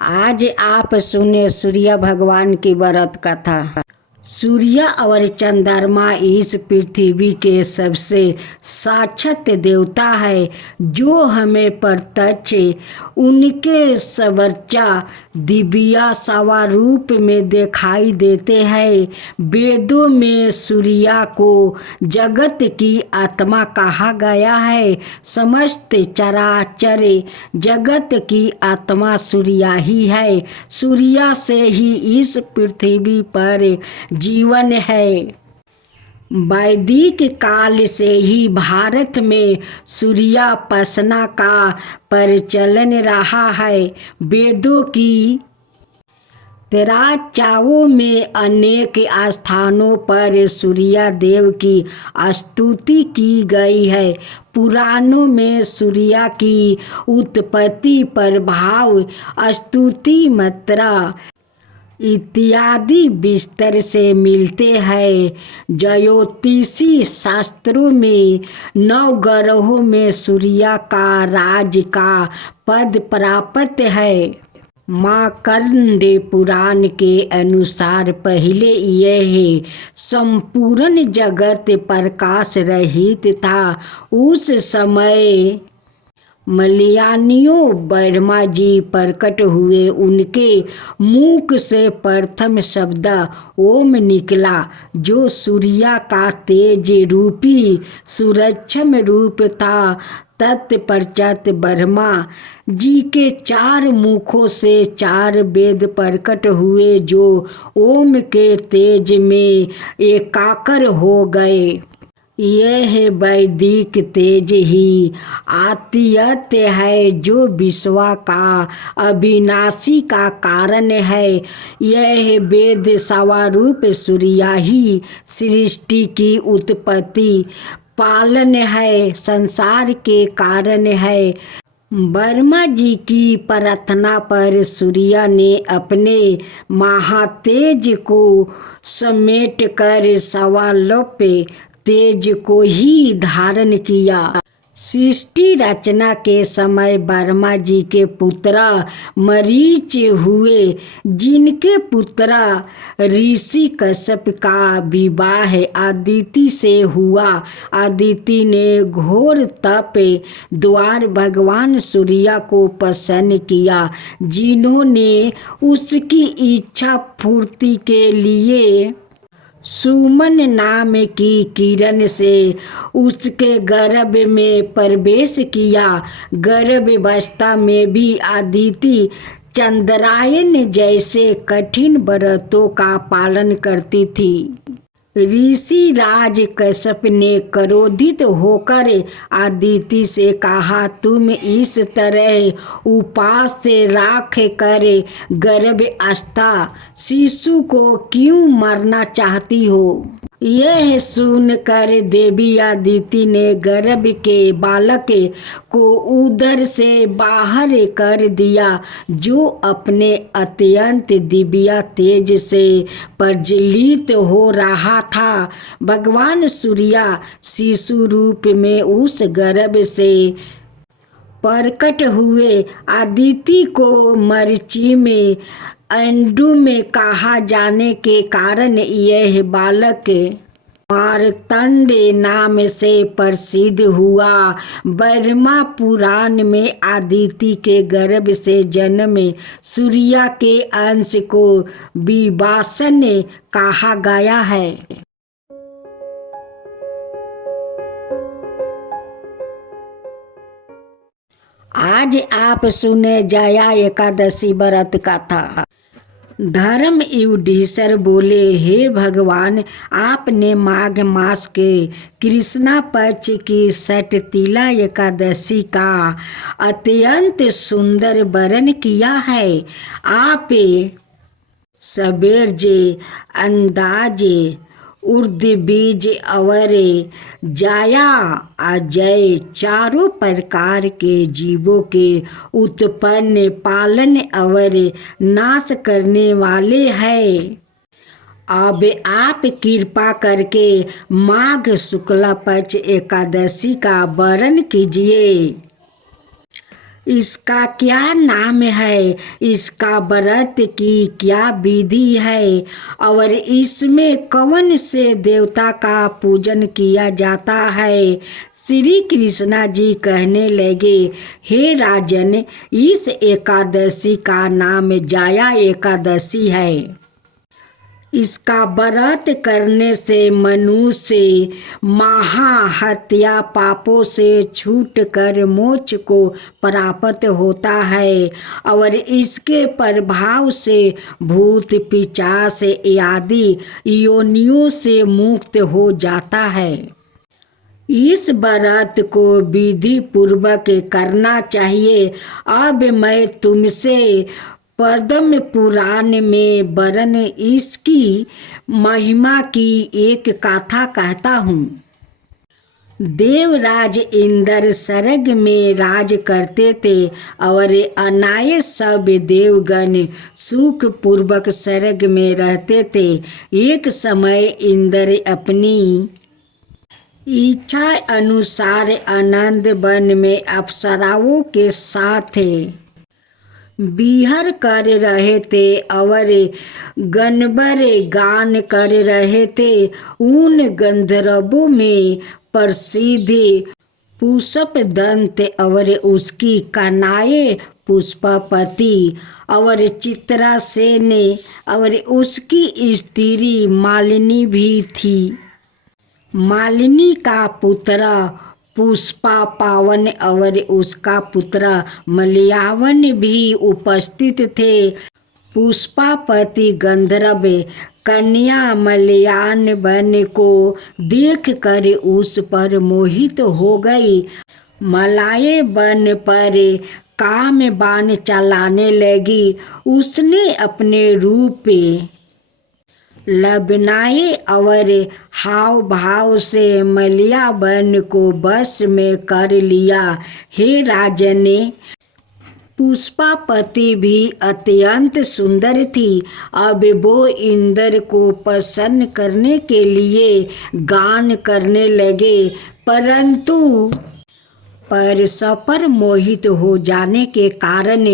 आज आप सुने सूर्य भगवान की व्रत कथा। सूर्य और चंद्रमा इस पृथ्वी के सबसे साक्षात देवता है जो हमें प्रत्यक्ष उनके सर्वोच्च दिव्य स्वरूप में दिखाई देते हैं। वेदों में सूर्य को जगत की आत्मा कहा गया है। समस्त चराचर जगत की आत्मा सूर्य ही है। सूर्य से ही इस पृथ्वी पर जीवन है। वैदिक काल से ही भारत में सूर्योपासना का प्रचलन रहा है। वेदों की चर्चाओं में अनेक स्थानों पर सूर्य देव की स्तुति की गई है। पुराणों में सूर्य की उत्पत्ति प्रभाव स्तुति मात्रा इत्यादि विस्तार से मिलते हैं। ज्योतिषी शास्त्रों में नवग्रहों में सूर्य का राज का पद प्राप्त है। मार्कंडेय पुराण के अनुसार पहले यह संपूर्ण जगत प्रकाश रहित था। उस समय मलयानियों ब्रह्मा जी प्रकट हुए। उनके मुख से प्रथम शब्द ओम निकला जो सूर्य का तेज रूपी सूर्यक्षम रूप था। तत्पश्चात ब्रह्मा जी के 4 मुखों से 4 वेद प्रकट हुए जो ओम के तेज में एकाकार हो गए। यह वैदिक तेज ही आदित्य है जो विश्व का अविनाशी का कारण है। यह वेद स्वरूप सूर्य ही सृष्टि की उत्पत्ति पालन है, संसार के कारण है। ब्रह्मा जी की प्रार्थना पर सूर्य ने अपने महातेज को समेट कर सवालोप तेज को ही धारण किया। सृष्टि रचना के समय ब्रह्मा जी के पुत्र मरीच हुए, जिनके पुत्र ऋषि कश्यप का विवाह अदिति से हुआ। अदिति ने घोर तप द्वारा भगवान सूर्य को प्रसन्न किया, जिन्होंने उसकी इच्छा पूर्ति के लिए सुमन नाम की किरण से उसके गर्भ में प्रवेश किया। गर्भावस्था में भी अदिति चंद्रायन जैसे कठिन व्रतों का पालन करती थी। ऋषि राज कश्यप ने क्रोधित होकर अदिति से कहा, तुम इस तरह उपास से राख कर गर्भावस्थ शिशु को क्यों मारना चाहती हो? यह सुनकर देवी अदिति ने गर्भ के बालक को उदर से बाहर कर दिया, जो अपने अत्यंत दिव्य तेज से प्रज्वलित हो रहा था। भगवान सूर्य शिशु रूप में उस गर्भ से प्रकट हुए। अदिति को मरीचि में अंडू में कहा जाने के कारण यह बालक मार्तंड नाम से प्रसिद्ध हुआ। ब्रह्मा पुराण में अदिति के गर्भ से जन्मे सूर्य के अंश को विवासन कहा गया है। आज आप सुने जया एकादशी व्रत कथा। धर्म युधिष्ठिर बोले, हे भगवान, आपने माघ मास के कृष्णा पक्ष की षटतिला एकादशी का अत्यंत सुंदर वर्णन किया है। आप सवेरजे अंदाजे उर्दबीज और जाया अजय चारों प्रकार के जीवों के उत्पन्न पालन और नाश करने वाले हैं। अब आप कृपा करके माघ शुक्ला पक्ष एकादशी का वर्णन कीजिए। इसका क्या नाम है, इसका व्रत की क्या विधि है, और इसमें कौन से देवता का पूजन किया जाता है। श्री कृष्णा जी कहने लगे, हे राजन, इस एकादशी का नाम जाया एकादशी है। इसका व्रत करने से मनुष्य महाहत्या पापों से छूटकर मोक्ष को प्राप्त होता है, और इसके प्रभाव से भूत पिशाच आदि योनियों से मुक्त हो जाता है। इस व्रत को विधि पूर्वक करना चाहिए। अब मैं तुमसे पद्म पुराण में वर्णन इसकी महिमा की एक गाथा कहता हूँ। देवराज इंद्र स्वर्ग में राज करते थे, और अनाय सब देवगण सुख पूर्वक स्वर्ग में रहते थे। एक समय इंद्र अपनी इच्छा अनुसार आनंद वन में अप्सराओं के साथ विहर कर रहे थे, और गणवर गान कर रहे थे। उन गंधर्वों में प्रसिद्ध पुष्प दंत और उसकी कन्याएं पुष्पपति और चित्रासेन और उसकी स्त्री मालिनी भी थी। मालिनी का पुत्र पुष्पा पावन और उसका पुत्र मलयावन भी उपस्थित थे। पुष्पापति गंधर्व कन्या मलयान वन को देखकर उस पर मोहित हो गई। मलाये वन पर काम बाण चलाने लगी। उसने अपने रूप लबनाए और हाव भाव से मलिया वन को बस में कर लिया। हे राजने, पुष्पापति भी अत्यंत सुंदर थी। अब वो इंद्र को प्रसन्न करने के लिए गान करने लगे, परंतु परस्पर मोहित हो जाने के कारण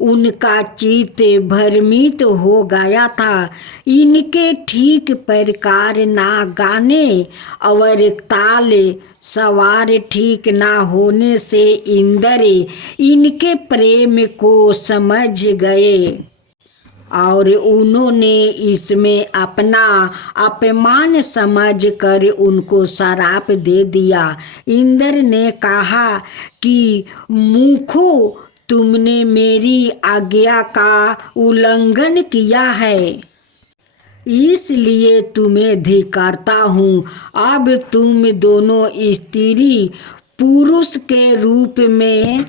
उनका चित्त भ्रमित हो गया था। इनके ठीक प्रकार ना गाने और ताल सवार ठीक ना होने से इंद्र इनके प्रेम को समझ गए और उन्होंने इसमें अपना अपमान समझकर उनको श्राप दे दिया। इंद्र ने कहा कि मूर्खों, तुमने मेरी आज्ञा का उल्लंघन किया है, इसलिए तुम्हें धिक्कारता हूँ। अब तुम दोनों स्त्री पुरुष के रूप में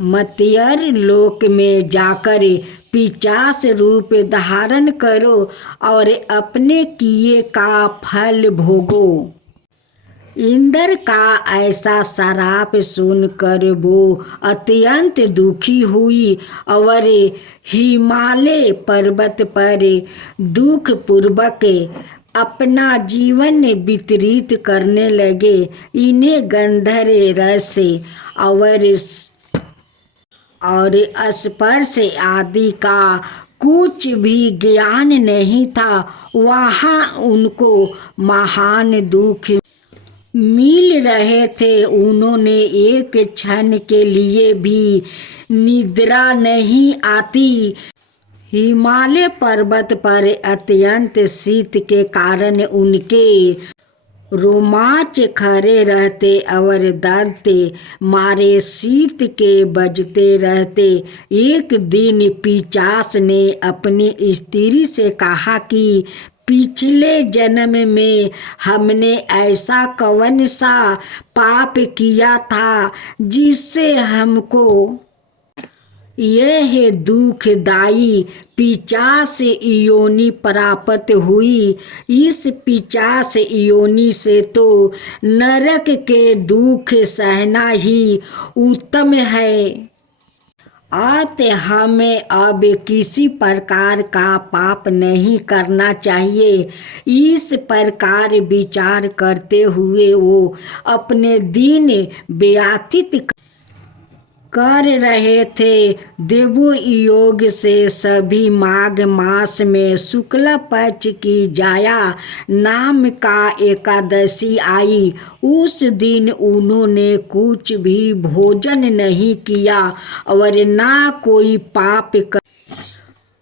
मर्त्य लोक में जाकर पिशाच रूप धारण करो और अपने किए का फल भोगो। इंद्र का ऐसा श्राप सुनकर वो अत्यंत दुखी हुई और हिमालय पर्वत पर दुख पूर्वक अपना जीवन व्यतीत करने लगे। इन्हें गंधर्व रस और स्पर्श आदि का कुछ भी ज्ञान नहीं था। वहाँ उनको महान दुख मिल रहे थे। उन्होंने एक क्षण के लिए भी निद्रा नहीं आती। हिमालय पर्वत पर अत्यंत शीत के कारण उनके रोमांच खड़े रहते और दर्द मारे शीत के बजते रहते। एक दिन पिशाच ने अपनी स्त्री से कहा कि पिछले जन्म में हमने ऐसा कौन सा पाप किया था जिससे हमको यह दुखदायी पिशाच योनि प्राप्त हुई। इस पिशाच योनि से तो नरक के दुख सहना ही उत्तम है। अतः हमें अब किसी प्रकार का पाप नहीं करना चाहिए। इस प्रकार विचार करते हुए वो अपने दिन व्यतीत कर रहे थे। देवो योग से सभी माघ मास में शुक्ल पक्ष की जाया नाम का एकादशी आई। उस दिन उन्होंने कुछ भी भोजन नहीं किया और ना कोई पाप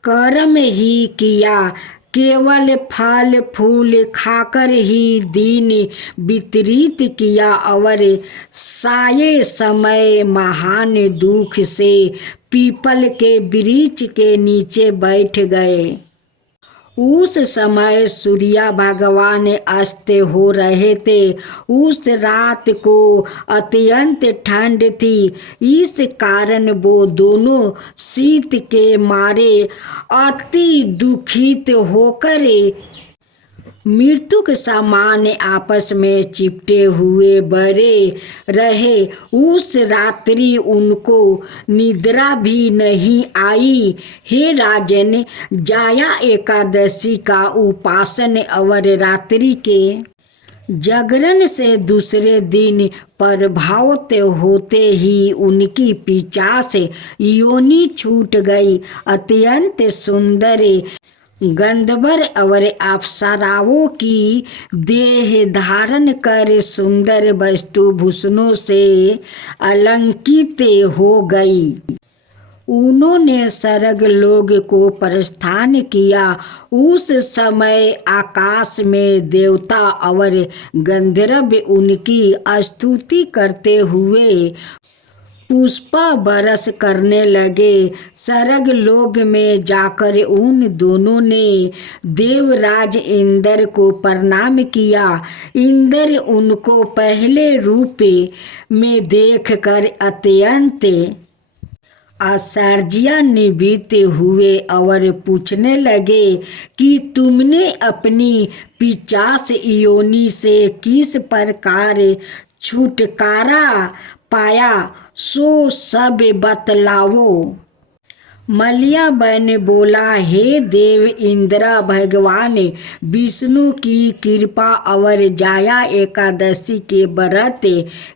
कर्म ही किया। केवल फल फूल खाकर ही दिन व्यतीत किया और साये समय महान दुख से पीपल के वृक्ष के नीचे बैठ गए। उस समय सूर्य भगवान अस्त हो रहे थे। उस रात को अत्यंत ठंड थी। इस कारण वो दोनों शीत के मारे अति दुखित होकर मृत्यु के समान आपस में चिपटे हुए बरे रहे। उस रात्रि उनको निद्रा भी नहीं आई। हे राजन, जाया एकादशी का उपासन और रात्रि के जागरण से दूसरे दिन प्रभावित होते ही उनकी पिशाच योनि छूट गई। अत्यंत सुंदर गंधर्व और अप्सराओं की देह धारण कर सुंदर वस्तुभूषणों से अलंकृत हो गई। उन्होंने स्वर्ग लोक को प्रस्थान किया। उस समय आकाश में देवता और गंधर्व उनकी स्तुति करते हुए पुष्प बरस करने लगे। स्वर्ग लोक में जाकर उन दोनों ने देवराज इंद्र को प्रणाम किया। इंद्र उनको पहले रूप में देखकर अत्यंत आश्चर्यान्वित हुए और पूछने लगे कि तुमने अपनी पिशाच योनि से किस प्रकार छुटकारा पाया, सो सब बतलाओ। मलयाबन बोला, हे देव इंद्र, भगवान विष्णु की कृपा और जाया एकादशी के व्रत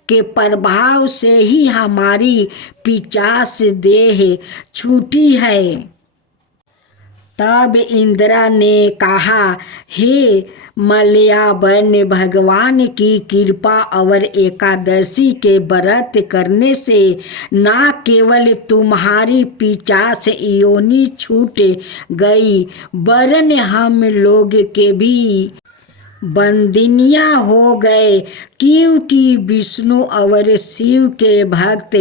के प्रभाव से ही हमारी पिशाच देह छूटी है। तब इंद्र ने कहा, हे मलयाबन, भगवान की कृपा और एकादशी के व्रत करने से न केवल तुम्हारी पिशाच योनि छूट गई, वरन हम लोग के भी बंदिनिया हो गए, क्योंकि विष्णु और शिव के भक्त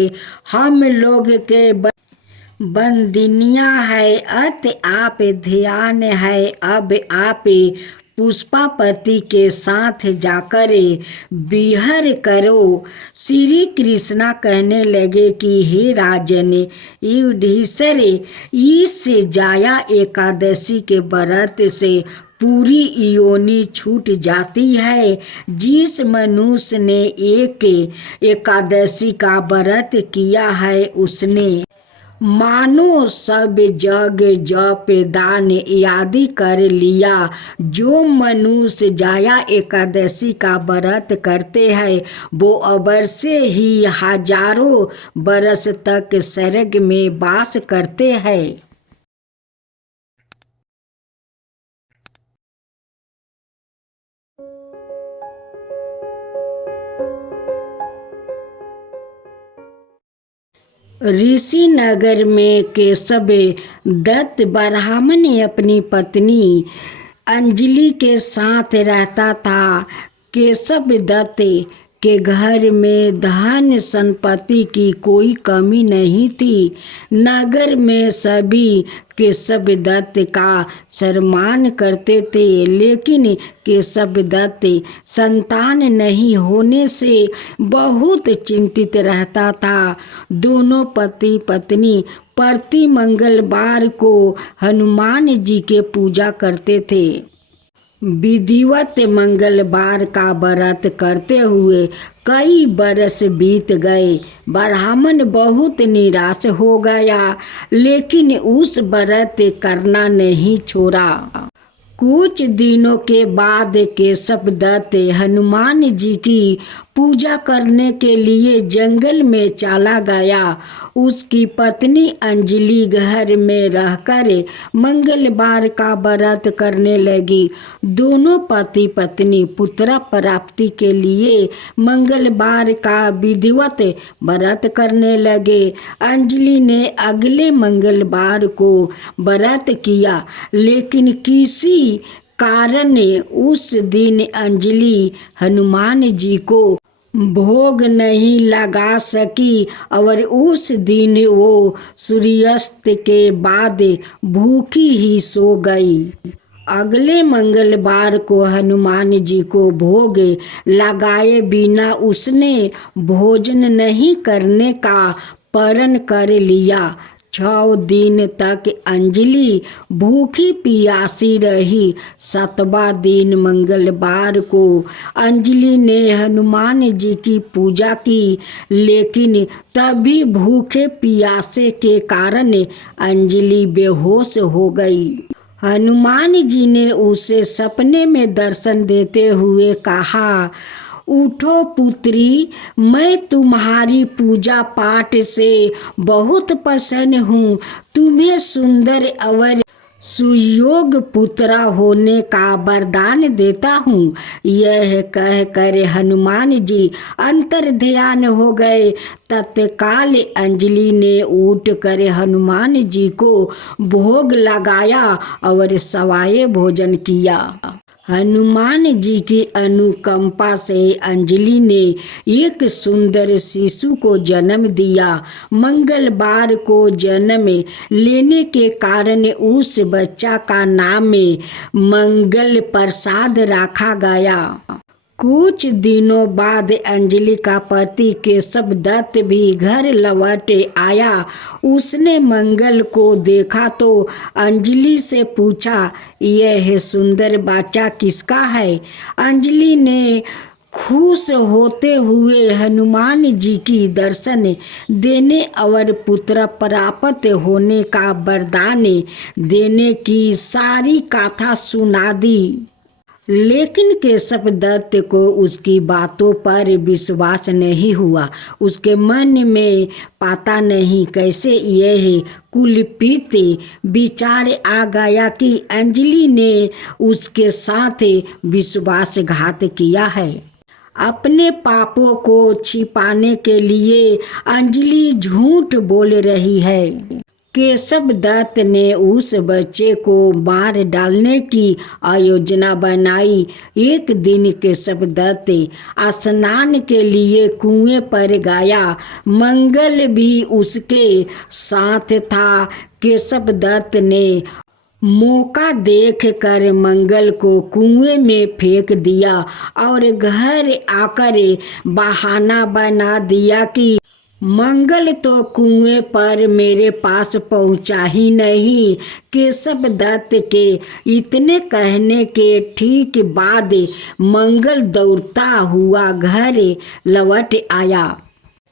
हम लोग के बंदिनिया है। अत आप ध्यान है, अब आप पुष्पापति के साथ जाकर विहार करो। श्री कृष्णा कहने लगे कि हे राजन युधिष्ठिर, इस जाया एकादशी के व्रत से पूरी योनि छूट जाती है। जिस मनुष्य ने एक एकादशी का व्रत किया है, उसने मानो सब जग जप दान आदि कर लिया। जो मनुष्य जाया एकादशी का व्रत करते हैं, वो अवश्य ही हजारों बरस तक स्वर्ग में वास करते हैं। ऋषि नगर में केशव दत्त ब्राह्मण अपनी पत्नी अंजलि के साथ रहता था। केशव दत्त के घर में धन संपत्ति की कोई कमी नहीं थी। नगर में सभी केशव दत्त का सम्मान करते थे, लेकिन केशव दत्त संतान नहीं होने से बहुत चिंतित रहता था। दोनों पति पत्नी प्रति मंगलवार को हनुमान जी के पूजा करते थे। विधिवत मंगलवार का व्रत करते हुए कई बरस बीत गए। ब्राह्मण बहुत निराश हो गया, लेकिन उस व्रत करना नहीं छोड़ा। कुछ दिनों के बाद केशव दत्त हनुमान जी की पूजा करने के लिए जंगल में चला गया। उसकी पत्नी अंजलि घर में रहकर मंगलवार का व्रत करने लगी। दोनों पति पत्नी पुत्र प्राप्ति के लिए मंगलवार का विधिवत व्रत करने लगे। अंजलि ने अगले मंगलवार को व्रत किया, लेकिन किसी कारण उस दिन अंजलि हनुमान जी को भोग नहीं लगा सकी और उस दिन वो सूर्यास्त के बाद भूखी ही सो गई। अगले मंगलवार को हनुमान जी को भोग लगाए बिना उसने भोजन नहीं करने का प्रण कर लिया। 6 दिन तक अंजलि भूखी प्यासी रही। 7वां दिन मंगलवार को अंजलि ने हनुमान जी की पूजा की, लेकिन तभी भूखे प्यासे के कारण अंजलि बेहोश हो गई। हनुमान जी ने उसे सपने में दर्शन देते हुए कहा, उठो पुत्री, मैं तुम्हारी पूजा पाठ से बहुत प्रसन्न हूँ। तुम्हें सुंदर और सुयोग पुत्र होने का वरदान देता हूँ। यह कहकर हनुमान जी अंतर ध्यान हो गए। तत्काल अंजलि ने उठकर हनुमान जी को भोग लगाया और सवाए भोजन किया। हनुमान जी की अनुकंपा से अंजलि ने एक सुंदर शिशु को जन्म दिया। मंगलवार को जन्म लेने के कारण उस बच्चा का नाम मंगल प्रसाद रखा गया। कुछ दिनों बाद अंजलि का पति केशव दत्त भी घर लौट आया। उसने मंगल को देखा तो अंजलि से पूछा, यह सुंदर बच्चा किसका है? अंजलि ने खुश होते हुए हनुमान जी की दर्शन देने और पुत्र प्राप्त होने का वरदान देने की सारी कथा सुना दी। लेकिन केशव दत्त को उसकी बातों पर विश्वास नहीं हुआ। उसके मन में पता नहीं कैसे यह कुलपित विचार आ गया कि अंजलि ने उसके साथ विश्वासघात किया है। अपने पापों को छिपाने के लिए अंजलि झूठ बोल रही है। केशव दत्त ने उस बच्चे को मार डालने की योजना बनाई। एक दिन केशव दत्त स्नान के लिए कुएं पर गया। मंगल भी उसके साथ था। केशव दत्त ने मौका देखकर मंगल को कुएं में फेंक दिया और घर आकर बहाना बना दिया कि मंगल तो कुएं पर मेरे पास पहुंचा ही नहीं। केशव दत्त के इतने कहने के ठीक बाद मंगल दौड़ता हुआ घर लौट आया।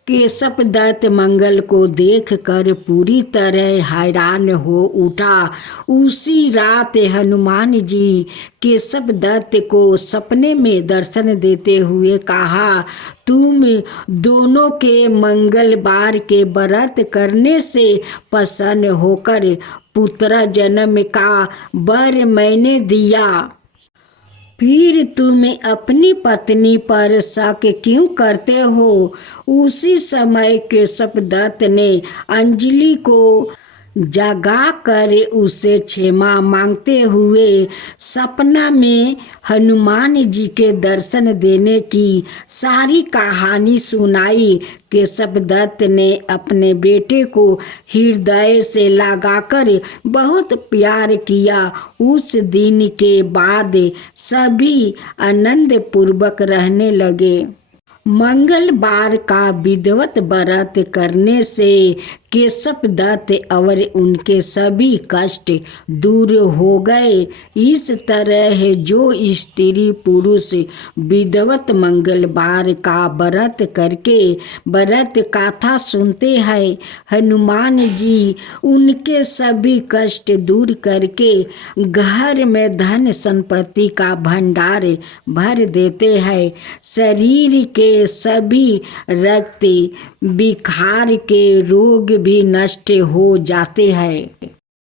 केशव दत्त मंगल को देखकर पूरी तरह हैरान हो उठा। उसी रात हनुमान जी केशव दत्त को सपने में दर्शन देते हुए कहा, तुम दोनों के मंगलवार के व्रत करने से प्रसन्न होकर पुत्र जन्म का वर मैंने दिया। फिर तुम अपनी पत्नी पर शक क्यों करते हो? उसी समय केशव दत्त ने अंजलि को जगा कर उससे क्षमा मांगते हुए सपना में हनुमान जी के दर्शन देने की सारी कहानी सुनाई। केशव दत्त ने अपने बेटे को हृदय से लगाकर बहुत प्यार किया। उस दिन के बाद सभी आनंद पूर्वक रहने लगे। मंगलवार का विधिवत व्रत करने से केशव दत्त और उनके सभी कष्ट दूर हो गए। इस तरह जो स्त्री पुरुष विधिवत मंगलवार का व्रत करके व्रत कथा सुनते हैं, हनुमान जी उनके सभी कष्ट दूर करके घर में धन संपत्ति का भंडार भर देते हैं। शरीर के सभी रक्त विकार के रोग भी नष्ट हो जाते हैं।